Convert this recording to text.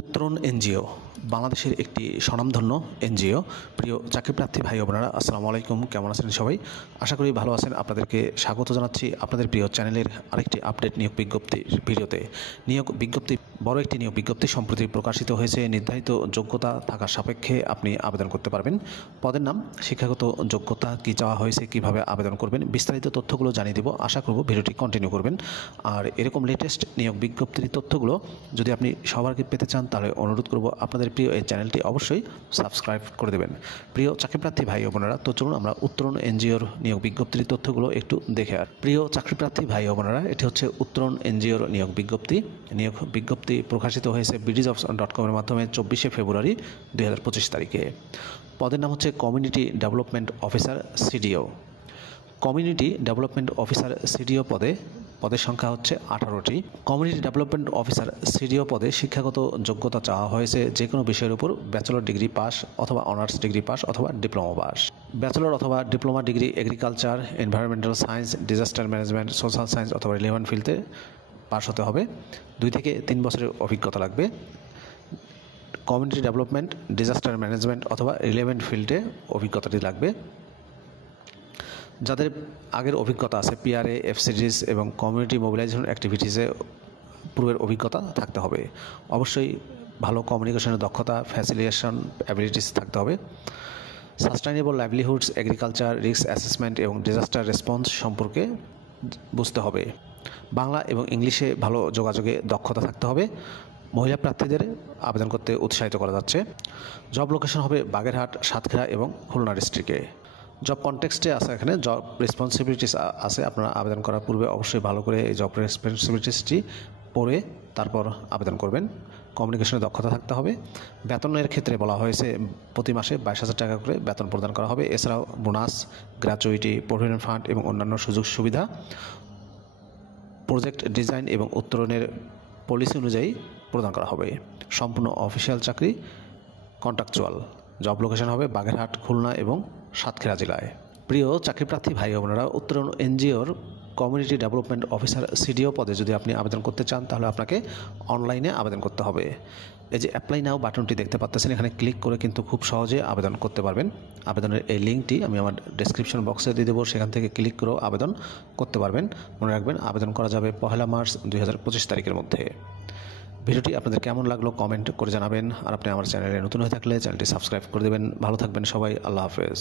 উত্তরণ এনজিও বাংলাদেশের একটি স্বনামধন্য এনজিও। প্রিয় চাকরিপ্রার্থী ভাই বোনেরা, আসসালামু আলাইকুম। কেমন আছেন সবাই? আশা করি ভালো আছেন। আপনাদেরকে স্বাগত জানাচ্ছি আপনাদের প্রিয় চ্যানেলের আরেকটি আপডেট নিয়োগ বিজ্ঞপ্তির ভিডিওতে। বড় একটি নিয়োগ বিজ্ঞপ্তি সম্প্রতি প্রকাশিত হয়েছে। নির্ধারিত যোগ্যতা থাকার সাপেক্ষে আপনি আবেদন করতে পারবেন। পদের নাম, শিক্ষাগত যোগ্যতা কী চাওয়া হয়েছে, কিভাবে আবেদন করবেন, বিস্তারিত তথ্যগুলো জানিয়ে দেব। আশা করব ভিডিওটি কন্টিনিউ করবেন। আর এরকম লেটেস্ট নিয়োগ বিজ্ঞপ্তির তথ্যগুলো যদি আপনি সবার আগে পেতে চান, তাহলে অনুরোধ করব আপনাদের প্রিয় এই চ্যানেলটি অবশ্যই সাবস্ক্রাইব করে দেবেন। প্রিয় চাকরিপ্রার্থী ভাই ও বোনেরা, তো চলুন আমরা উত্তরণ এনজিওর নিয়োগ বিজ্ঞপ্তির তথ্যগুলো একটু দেখে আর। প্রিয় চাকরিপ্রার্থী ভাই ও বোনেরা, এটি হচ্ছে উত্তরণ এনজিওর নিয়োগ বিজ্ঞপ্তি। নিয়োগ বিজ্ঞপ্তি প্রকাশিত হয়েছে bdjobs.com এর মাধ্যমে 24শে ফেব্রুয়ারি 2025 তারিখে। পদের নাম হচ্ছে community development officer সিডিও। Community development officer সিডিও পদের সংখ্যা হচ্ছে 18টি। কমিউনিটি ডেভেলপমেন্ট অফিসার সিডিও পদে শিক্ষাগত যোগ্যতা চাওয়া হয়েছে যে কোনো বিষয়ের উপর ব্যাচেলর ডিগ্রি পাস অথবা অনার্স ডিগ্রি পাস অথবা ডিপ্লোমা পাস। ব্যাচেলর অথবা diploma degree agriculture, environmental science, disaster management, social science অথবা রিলেভেন্ট ফিল্ডে পাস হতে হবে। 2 থেকে 3 বছরের অভিজ্ঞতা লাগবে। কমিউনিটি ডেভেলপমেন্ট, ডিজাস্টার ম্যানেজমেন্ট অথবা রিলেভেন্ট ফিল্ডে অভিজ্ঞতাটি লাগবে। যাদের আগের অভিজ্ঞতা আছে পিআরএ, এফসিডিস এবং কমিউনিটি মোবিলাইজেশন অ্যাক্টিভিটিসে পূর্বের অভিজ্ঞতা থাকতে হবে। অবশ্যই ভালো কমিউনিকেশনের দক্ষতা, ফ্যাসিলিটেশন অ্যাবিলিটিস থাকতে হবে। Sustainable livelihoods, agriculture, risk assessment এবং ডিজাস্টার রেসপন্স সম্পর্কে বুঝতে হবে। বাংলা এবং ইংলিশে ভালো যোগাযোগে দক্ষতা থাকতে হবে। মহিলা প্রার্থীদের আবেদন করতে উৎসাহিত করা যাচ্ছে। জব লোকেশন হবে বাগেরহাট, সাতক্ষীরা এবং খুলনা ডিস্ট্রিক্টে। জব কনটেক্সটে আছে, এখানে জব রেসপন্সিবিলিটিস আছে। আপনারা আবেদন করার পূর্বে অবশ্যই ভালো করে এই জব রেসপন্সিবিলিটিসটি পড়ে তারপর আবেদন করবেন। কমিউনিকেশনে দক্ষতা থাকতে হবে। বেতনের ক্ষেত্রে বলা হয়েছে প্রতি মাসে 22,000 টাকা করে বেতন প্রদান করা হবে। এছাড়াও বোনাস, গ্র্যাচুইটি, প্রভিডেন্ট ফান্ড এবং অন্যান্য সুযোগ সুবিধা প্রজেক্ট ডিজাইন এবং উত্তরণের পলিসি অনুযায়ী প্রদান করা হবে। সম্পূর্ণ অফিসিয়াল চাকরি, কন্ট্রাকচুয়াল। জব লোকেশন হবে বাগেরহাট, খুলনা এবং সাতক্ষীরা জেলায়। প্রিয় চাকরিপ্রার্থী ভাই বোনেরা, উত্তরণ এনজিওর কমিউনিটি ডেভেলপমেন্ট অফিসার সিডিও পদে যদি আপনি আবেদন করতে চান, তাহলে আপনাকে অনলাইনে আবেদন করতে হবে। এই যে অ্যাপ্লাই নাও বাটনটি দেখতে পাচ্ছেন, এখানে ক্লিক করে কিন্তু খুব সহজে আবেদন করতে পারবেন। আবেদনের এই লিঙ্কটি আমি আমার ডেসক্রিপশন বক্সে দিয়ে দেবো, সেখান থেকে ক্লিক করেও আবেদন করতে পারবেন। মনে রাখবেন, আবেদন করা যাবে 1 মার্চ 2025 তারিখের মধ্যে। ভিডিওটি আপনাদের কেমন লাগলো কমেন্ট করে জানাবেন। আর আপনি আমার চ্যানেলে নতুন হয়ে থাকলে চ্যানেলটি সাবস্ক্রাইব করে দেবেন। ভালো থাকবেন সবাই। আল্লাহ হাফেজ।